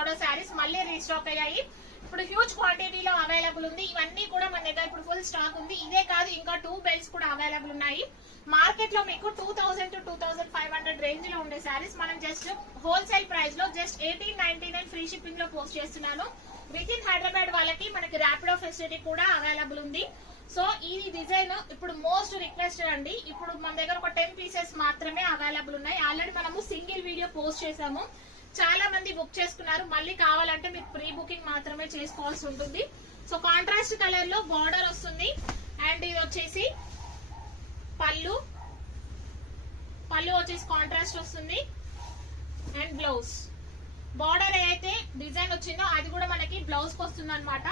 Border saris మళ్ళీ restock అయ్యాయి. ఇప్పుడు హ్యూజ్ క్వాంటిటీలో అవైలబుల్ ఉంది. ఇవన్నీ కూడా మన దగ్గర ఇప్పుడు ఫుల్ స్టాక్ ఉంది. ఇదే కాదు ఇంకా 2 బెల్ట్స్ కూడా అవైలబుల్ ఉన్నాయి. మార్కెట్ లో మీకు 2000 to 2500 రేంజ్ లో ఉండే శారీస్ మనం జస్ట్ హోల్సేల్ ప్రైస్ లో జస్ట్ 1899 ఫ్రీ షిప్పింగ్ లో పోస్ట్ చేస్తున్నాను. విత్ ఇన్ హైదరాబాద్ వాళ్ళకి మనకి ర్యాపిడో ఫెసిలిటీ కూడా అవైలబుల్ ఉంది. సో ఈ డిజైన్ ఇప్పుడు మోస్ట్ రిక్వెస్టెడ్ అండి. ఇప్పుడు మన దగ్గర ఒక 10 పీసెస్ మాత్రమే అవైలబుల్ ఉన్నాయి. ఆల్రెడీ మనము సింగిల్ వీడియో పోస్ట్ చేసాము, చాలా మంది బుక్ చేసుకున్నారు. మళ్ళీ కావాలంటే మీరు ప్రీ బుకింగ్ మాత్రమే చేసుకోవాల్సి ఉంటుంది. సో కాంట్రాస్ట్ కలర్ లో బార్డర్ వస్తుంది. అండ్ ఇది వచ్చేసి పళ్ళు వచ్చేసి కాంట్రాస్ట్ వస్తుంది. అండ్ బ్లౌజ్ బార్డర్ ఏదైతే డిజైన్ వచ్చిందో అది కూడా మనకి బ్లౌజ్ కి వస్తుంది అనమాట.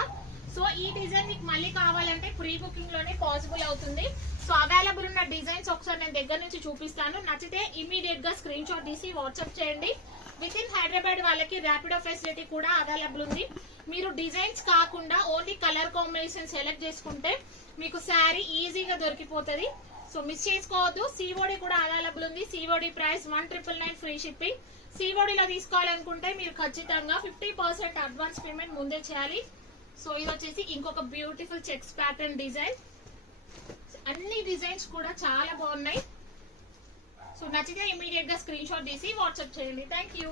సో ఈ డిజైన్ మీకు మళ్ళీ కావాలంటే ప్రీ బుకింగ్ లోనే పాసిబుల్ అవుతుంది. సో అవైలబుల్ ఉన్న డిజైన్స్ ఒకసారి నేను దగ్గర నుంచి చూపిస్తాను. నచ్చితే ఇమీడియట్ గా స్క్రీన్ షాట్ తీసి వాట్సాప్ చేయండి. విత్ ఇన్ హైదరాబాద్ వాళ్ళకి ర్యాపిడో ఫెసిలిటీ కూడా అవైలబుల్ ఉంది. మీరు డిజైన్స్ కాకుండా ఓన్లీ కలర్ కాంబినేషన్ సెలెక్ట్ చేసుకుంటే మీకు శారీ ఈజీగా దొరికిపోతుంది. సో మిస్ చేసుకోవద్దు. సిఓడి కూడా అవైలబుల్ ఉంది. COD price 1999 free shipping. సిఓడిలో తీసుకోవాలనుకుంటే మీరు ఖచ్చితంగా 50% అడ్వాన్స్ పేమెంట్ ముందే చేయాలి. సో ఇది వచ్చేసి ఇంకొక బ్యూటిఫుల్ చెక్స్ ప్యాటర్న్ డిజైన్. అన్ని డిజైన్స్ కూడా చాలా బాగున్నాయి. సో నచ్చితే ఇమీడియట్ గా స్క్రీన్ షాట్ తీసి వాట్సాప్ చేయండి. Thank you.